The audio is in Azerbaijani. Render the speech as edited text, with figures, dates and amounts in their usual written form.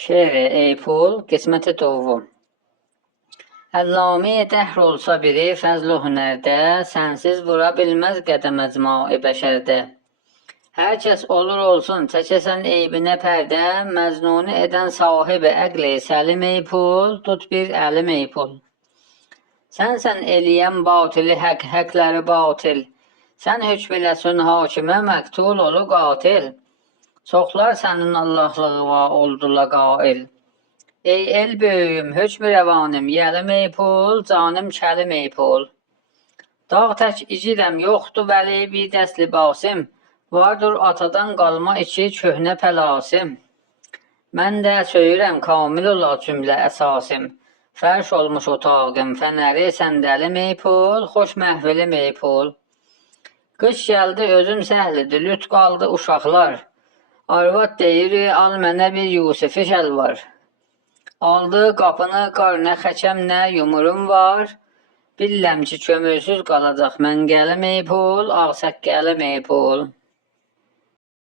Şeiri ey pul, qisməti doğum. Əllami dəhr olsa biri fəzl-i hünərdə, sənsiz vura bilməz qədəm əcma-i bəşərdə. Hər kəs olur olsun, çəkəsən eybinə pərdə, məznunu edən sahibi əqli səlim ey pul, tut bir əlim ey pul. Sənsən eləyən batili həq, həqləri batil, sən hükm eləsin hakimə məqtul olu qatil. Çoxlar sənin Allahlığına oldular qail. Ey el böyüyüm, hökm rəvanim, yəlim ey pul, canım kəlim ey pul. Dağ tək igidəm, yoxdur vəli bir dəst libasim, vardır atadan qalma iki köhnə pəlasim. Mən də söyürəm kamil ola cümlə əsasim, fərş olmuş otağım, fənəri səndəlim ey pul, xoş məhvilim ey pul. Qış gəldi özüm səhlidir, lüt qaldı uşaqlar, arvad deyir, al mənə bir Yusifi şəlvar. Aldı qapını qar, nə xəkəm, nə yumurum var, billəm ki kömürsüz qalacaq mən gəlim ey pul, ağ səkkəlim ey pul.